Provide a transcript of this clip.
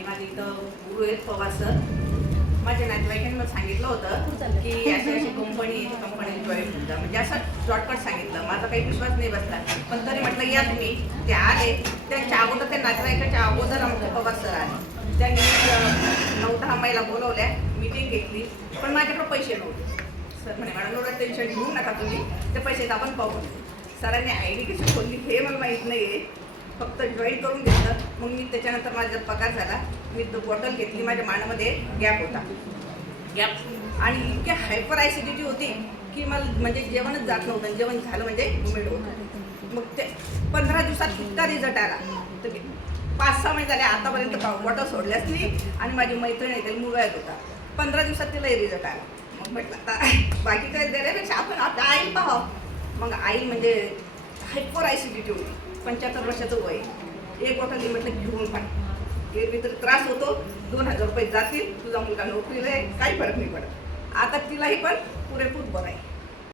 आणि माझे इथं गुरु आहेत पवार सर. माझ्या नातेवाईकांनी मला सांगितलं होतं की अशी अशी कंपनी जॉईन होता, म्हणजे असं शॉर्टकट सांगितलं. माझा काही विश्वास नाही बसला, पण तरी म्हटलं या तुम्ही. ते आले, त्यांच्या अगोदर त्या नातेवाईकाच्या अगोदर आमचे पवार सर आले. त्यांनी 9-10 महिला बोलवल्या, मीटिंग घेतली, पण माझ्याकडे पैसे नव्हते. सर म्हणे मॅडम एवढं टेन्शन घेऊ नका तुम्ही, ते पैसे आपण पाहू. सरांनी आय डी कशी खोलली हे मला माहीत नाही आहे, फक्त जॉईन करून घेतलं. मग मी त्याच्यानंतर माझा पगार झाला. मी तो बॉटल घेतली, माझ्या मानामध्ये गॅप होता आणि इतकी हायपर ॲसिडिटी होती की मला म्हणजे जेवणच जात नव्हतं. जेवण झालं म्हणजे वॉमिट होतं. मग ते 15 दिवसात इतका रिझल्ट आला. तर 5-6 महिने झाले आतापर्यंत बॉटल सोडल्याच नाही. आणि माझी मैत्रीण आहे, त्याला मुलगा होता, 15 दिवसात तिलाही रिझल्ट आला. मग म्हटलं आता बाकी काय देण्यापेक्षा आपण आता आई पाहावं. मग आई म्हणजे हायपर ॲसिडिटी होती, 75 वर्षाचं वय. एक बॉटल म्हटलं घेऊन पाहिजे. एरवी तर त्रास होतो, 2000 रुपये जातील, तुझा मुलगा नोकरीला आहे, काही फरक नाही पडत. आता तिलाही पण पुरेपूर बरं आहे.